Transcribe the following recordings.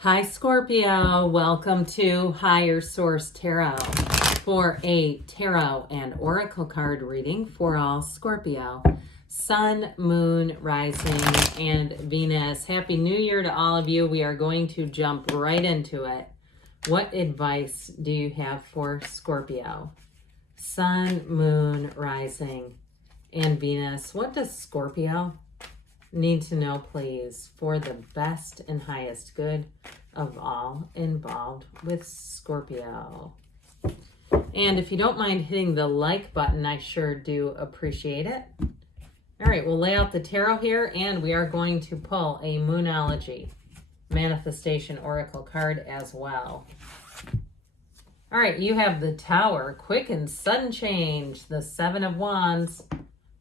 Hi Scorpio, welcome to Higher Source Tarot for a tarot and oracle card reading for all Scorpio. Sun, Moon, Rising, and Venus. Happy New Year to all of you. We are going to jump right into it. What advice do you have for Scorpio? Sun, Moon, Rising, and Venus. What does Scorpio need to know, please, for the best and highest good of all involved with Scorpio? And if you don't mind hitting the like button, I sure do appreciate it. All right, we'll lay out the tarot here, and we are going to pull a Moonology Manifestation Oracle card as well. All right, you have the Tower, quick and sudden change, the Seven of Wands.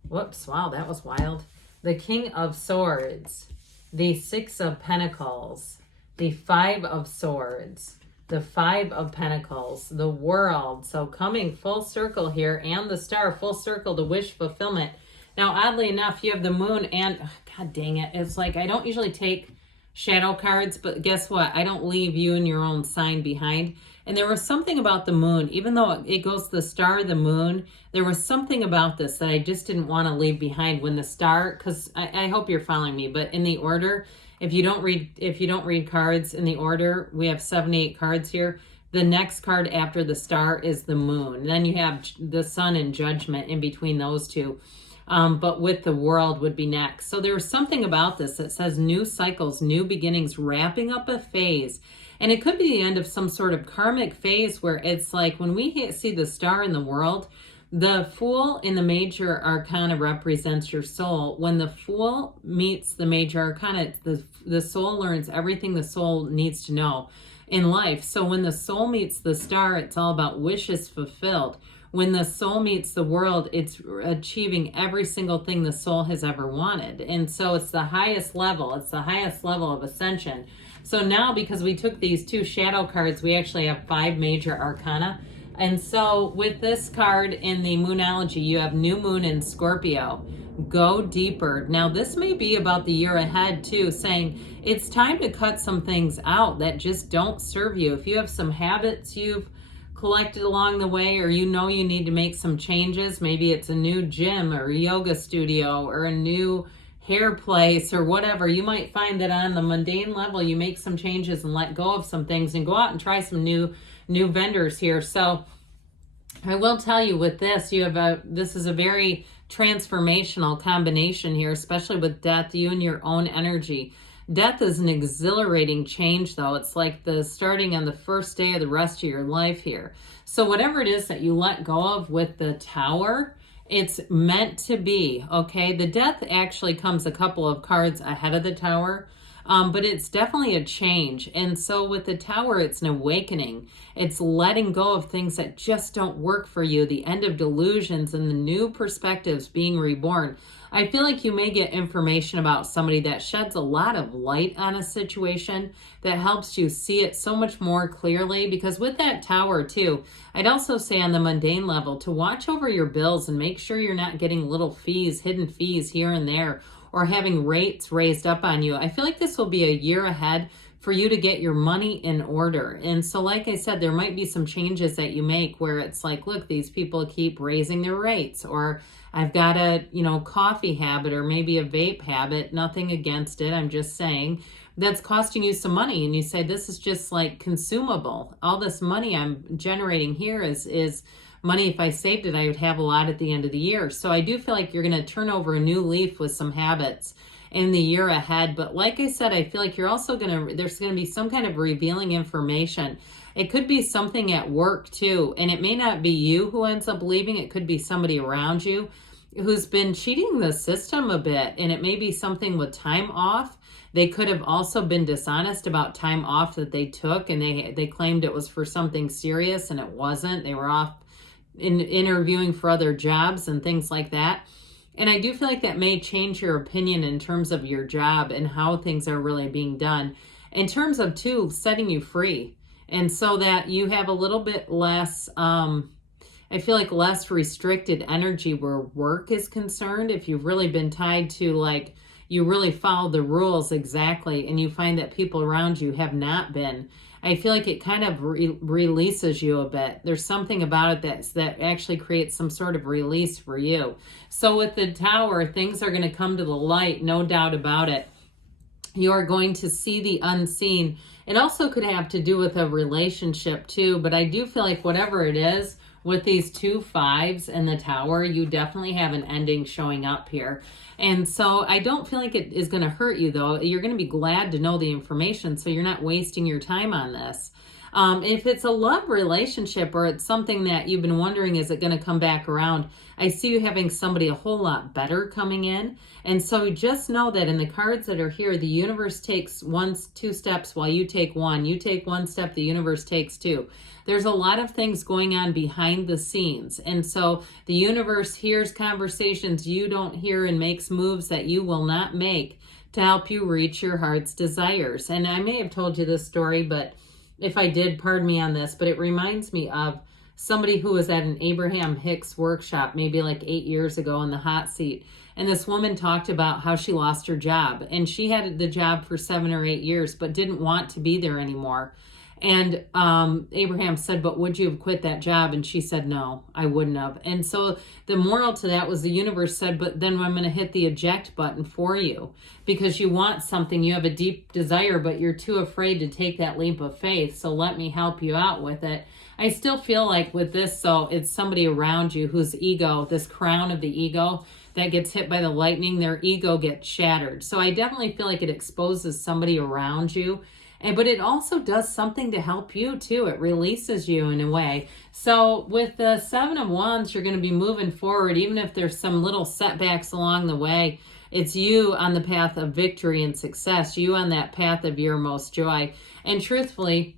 Whoops, wow, that was wild. The King of Swords, the Six of Pentacles, the Five of Swords, the Five of Pentacles, the World. So coming full circle here, and the Star, full circle to wish fulfillment. Now, oddly enough, you have the Moon and, oh, God dang it, it's like I don't usually take shadow cards, but guess what? I don't leave you and your own sign behind. And there was something about the Moon, even though it goes the Star, the Moon, there was something about this that I just didn't want to leave behind when the Star, because I hope you're following me, but in the order, if you don't read cards in the order, we have 78 cards here. The next card after the Star is the Moon. Then you have the Sun and Judgment in between those two. But with the World would be next. So there's something about this that says new cycles, new beginnings, wrapping up a phase. And it could be the end of some sort of karmic phase where it's like when we see the Star in the World, the Fool in the Major Arcana represents your soul. When the Fool meets the Major Arcana, the soul learns everything the soul needs to know in life. So when the soul meets the Star, it's all about wishes fulfilled. When the soul meets the World, it's achieving every single thing the soul has ever wanted. And so it's the highest level. It's the highest level of ascension. So now, because we took these two shadow cards, we actually have 5 major arcana. And so with this card in the Moonology, you have New Moon in Scorpio. Go deeper. Now, this may be about the year ahead too, saying it's time to cut some things out that just don't serve you. If you have some habits you've collected along the way, or you know you need to make some changes, maybe it's a new gym or yoga studio or a new hair place or whatever, you might find that on the mundane level you make some changes and let go of some things and go out and try some new vendors here. So I will tell you with this, this is a very transformational combination here, especially with death, you and your own energy. Death is an exhilarating change, though. It's like the starting on the first day of the rest of your life here. So whatever it is that you let go of with the Tower, it's meant to be, okay? The Death actually comes a couple of cards ahead of the Tower, but it's definitely a change. And so with the Tower, it's an awakening. It's letting go of things that just don't work for you, the end of delusions and the new perspectives being reborn. I feel like you may get information about somebody that sheds a lot of light on a situation that helps you see it so much more clearly, because with that Tower too, I'd also say on the mundane level to watch over your bills and make sure you're not getting little fees, hidden fees here and there, or having rates raised up on you. I feel like this will be a year ahead for you to get your money in order. And so like I said, there might be some changes that you make where it's like, look, these people keep raising their rates, or I've got a, coffee habit or maybe a vape habit, nothing against it. I'm just saying that's costing you some money. And you say, this is just like consumable. All this money I'm generating here is money. If I saved it, I would have a lot at the end of the year. So I do feel like you're going to turn over a new leaf with some habits in the year ahead. But like I said, I feel like you're also there's going to be some kind of revealing information. It could be something at work too. And it may not be you who ends up leaving. It could be somebody around you who's been cheating the system a bit. And it may be something with time off. They could have also been dishonest about time off that they took, and they claimed it was for something serious and it wasn't. They were off interviewing for other jobs and things like that. And I do feel like that may change your opinion in terms of your job and how things are really being done, in terms of too setting you free, and so that you have a little bit less I feel like less restricted energy where work is concerned. If you've really been tied to, like, you really follow the rules exactly, and you find that people around you have not been. I feel like it kind of releases you a bit. There's something about it that actually creates some sort of release for you. So with the Tower, things are going to come to the light, no doubt about it. You are going to see the unseen. It also could have to do with a relationship too, but I do feel like whatever it is, with these 2 5s and the Tower, you definitely have an ending showing up here. And so I don't feel like it is going to hurt you, though. You're going to be glad to know the information, so you're not wasting your time on this. If it's a love relationship or it's something that you've been wondering, is it going to come back around? I see you having somebody a whole lot better coming in. And so just know that in the cards that are here, the universe takes 2 steps while you take 1. You take 1 step, the universe takes 2. There's a lot of things going on behind the scenes. And so the universe hears conversations you don't hear and makes moves that you will not make to help you reach your heart's desires. And I may have told you this story, but if I did, pardon me on this, but it reminds me of somebody who was at an Abraham Hicks workshop maybe like 8 years ago in the hot seat. And this woman talked about how she lost her job. And she had the job for 7 or 8 years, but didn't want to be there anymore. And Abraham said, but would you have quit that job? And she said, no, I wouldn't have. And so the moral to that was the universe said, but then I'm going to hit the eject button for you because you want something. You have a deep desire, but you're too afraid to take that leap of faith. So let me help you out with it. I still feel like with this, so it's somebody around you whose ego, this crown of the ego that gets hit by the lightning, their ego gets shattered. So I definitely feel like it exposes somebody around you. But it also does something to help you too. It releases you in a way. So with the 7 of Wands, you're going to be moving forward, even if there's some little setbacks along the way. It's you on the path of victory and success, you on that path of your most joy. And truthfully,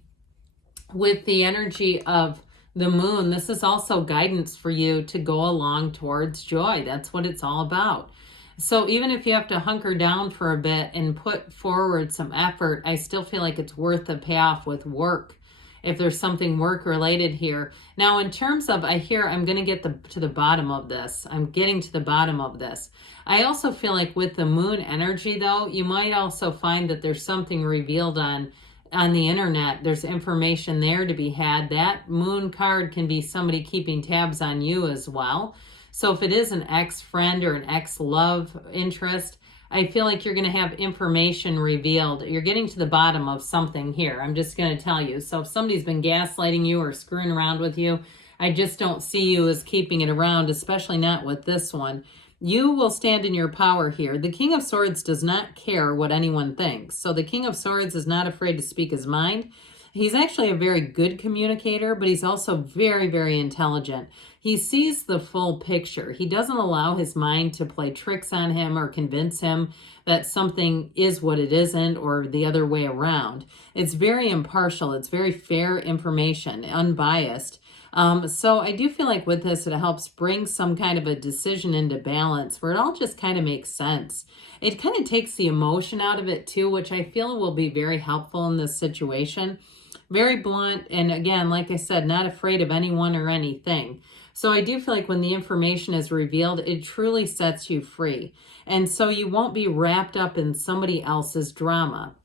with the energy of the moon, this is also guidance for you to go along towards joy. That's what it's all about. So even if you have to hunker down for a bit and put forward some effort, I still feel like it's worth the payoff with work, if there's something work related here. Now, in terms of, I'm going to get to the bottom of this. I'm getting to the bottom of this. I also feel like with the moon energy, though, you might also find that there's something revealed on the internet. There's information there to be had. That moon card can be somebody keeping tabs on you as well. So if it is an ex-friend or an ex-love interest, I feel like you're going to have information revealed. You're getting to the bottom of something here. I'm just going to tell you. So if somebody's been gaslighting you or screwing around with you, I just don't see you as keeping it around, especially not with this one. You will stand in your power here. The King of Swords does not care what anyone thinks. So the King of Swords is not afraid to speak his mind. He's actually a very good communicator, but he's also very, very intelligent. He sees the full picture. He doesn't allow his mind to play tricks on him or convince him that something is what it isn't or the other way around. It's very impartial. It's very fair information, unbiased. So I do feel like with this, it helps bring some kind of a decision into balance where it all just kind of makes sense. It kind of takes the emotion out of it too, which I feel will be very helpful in this situation. Very blunt, and again, like I said, not afraid of anyone or anything. So I do feel like when the information is revealed, it truly sets you free. And so you won't be wrapped up in somebody else's drama.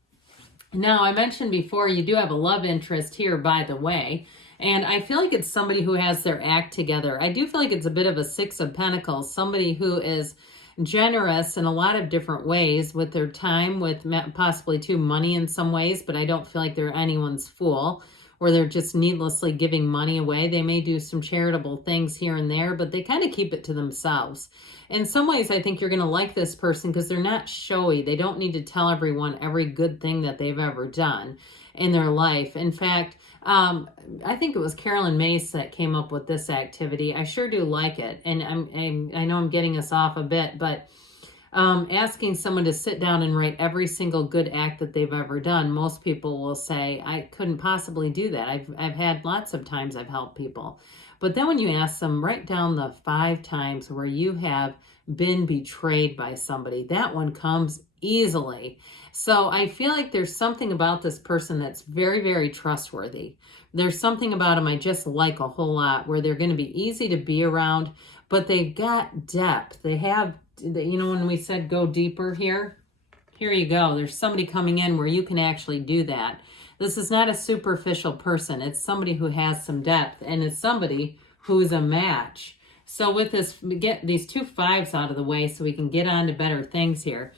Now, I mentioned before, you do have a love interest here, by the way. And I feel like it's somebody who has their act together. I do feel like it's a bit of a 6 of Pentacles, somebody who is generous in a lot of different ways with their time, with possibly too money in some ways, but I don't feel like they're anyone's fool or they're just needlessly giving money away. They may do some charitable things here and there, but they kind of keep it to themselves. In some ways, I think you're going to like this person because they're not showy. They don't need to tell everyone every good thing that they've ever done in their life. In fact, I think it was Carolyn Mace that came up with this activity. I sure do like it. And I know I'm getting us off a bit, but asking someone to sit down and write every single good act that they've ever done, most people will say, I couldn't possibly do that. I've had lots of times I've helped people. But then when you ask them, write down the 5 times where you have been betrayed by somebody, that one comes easily. So I feel like there's something about this person that's very, very trustworthy. There's something about them I just like a whole lot, where they're going to be easy to be around, but they've got depth. They have you know, when we said go deeper here, here you go. There's somebody coming in where you can actually do that. This is not a superficial person. It's somebody who has some depth, and it's somebody who's a match. So with this, get these 2 5s out of the way so we can get on to better things here.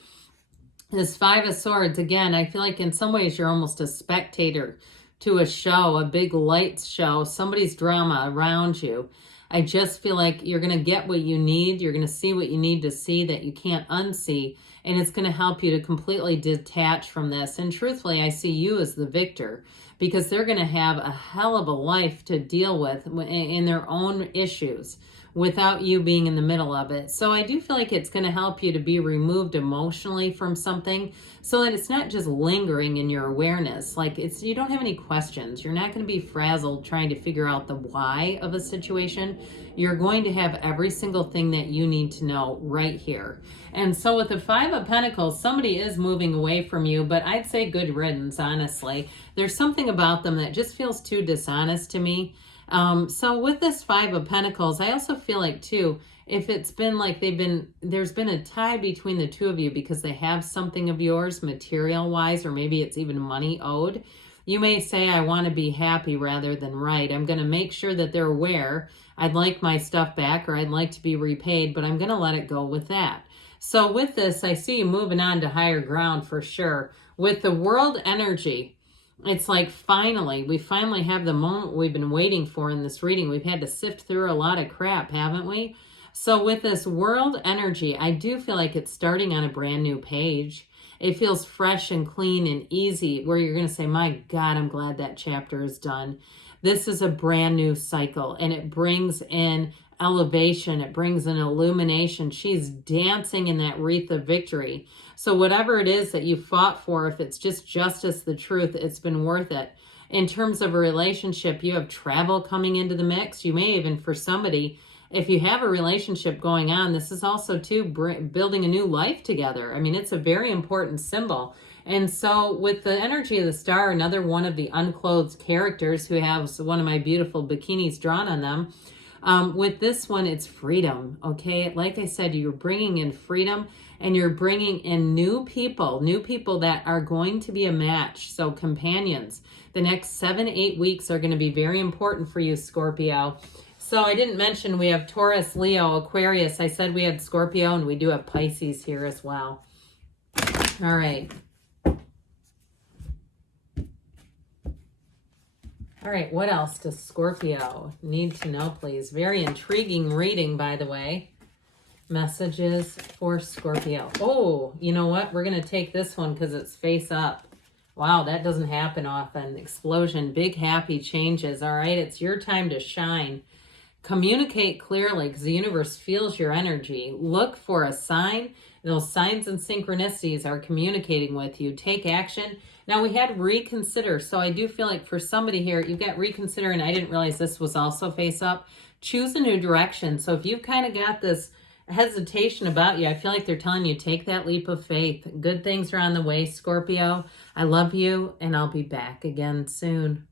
This 5 of Swords, again, I feel like in some ways you're almost a spectator to a show, a big lights show, somebody's drama around you. I just feel like you're going to get what you need. You're going to see what you need to see that you can't unsee. And it's going to help you to completely detach from this. And truthfully, I see you as the victor, because they're going to have a hell of a life to deal with in their own issues without you being in the middle of it. So I do feel like it's going to help you to be removed emotionally from something so that it's not just lingering in your awareness. Like you don't have any questions. You're not going to be frazzled trying to figure out the why of a situation. You're going to have every single thing that you need to know right here. And so with the 5 of Pentacles, somebody is moving away from you, but I'd say good riddance, honestly. There's something about them that just feels too dishonest to me. So with this 5 of Pentacles, I also feel like too, if it's been like there's been a tie between the 2 of you because they have something of yours material wise, or maybe it's even money owed. You may say, I want to be happy rather than right. I'm going to make sure that they're aware I'd like my stuff back, or I'd like to be repaid, but I'm going to let it go with that. So with this, I see you moving on to higher ground for sure. With the world energy, it's like we finally have the moment we've been waiting for in this reading. We've had to sift through a lot of crap, haven't we? So with this world energy, I do feel like it's starting on a brand new page. It feels fresh and clean and easy, where you're going to say, my God, I'm glad that chapter is done. This is a brand new cycle, and it brings in elevation. It brings in illumination. She's dancing in that wreath of victory. So whatever it is that you fought for, if it's just justice, the truth, it's been worth it. In terms of a relationship, you have travel coming into the mix. You may even, for somebody, if you have a relationship going on, this is also too building a new life together. I mean, it's a very important symbol. And so with the energy of the star, another one of the unclothed characters who has one of my beautiful bikinis drawn on them, with this one, it's freedom, okay? Like I said, you're bringing in freedom, and you're bringing in new people that are going to be a match. So companions, the next 7-8 weeks are going to be very important for you, Scorpio. So I didn't mention we have Taurus, Leo, Aquarius. I said we had Scorpio, and we do have Pisces here as well. All right. All right, what else does Scorpio need to know, please? Very intriguing reading, by the way. Messages for Scorpio. Oh, you know what? We're going to take this one because it's face up. Wow, that doesn't happen often. Explosion, big happy changes. All right, it's your time to shine. Communicate clearly because the universe feels your energy. Look for a sign. Those signs and synchronicities are communicating with you. Take action. Now we had reconsider. So I do feel like for somebody here, you've got reconsider, and I didn't realize this was also face up. Choose a new direction. So if you've kind of got this hesitation about you, I feel like they're telling you, take that leap of faith. Good things are on the way, Scorpio. I love you, and I'll be back again soon.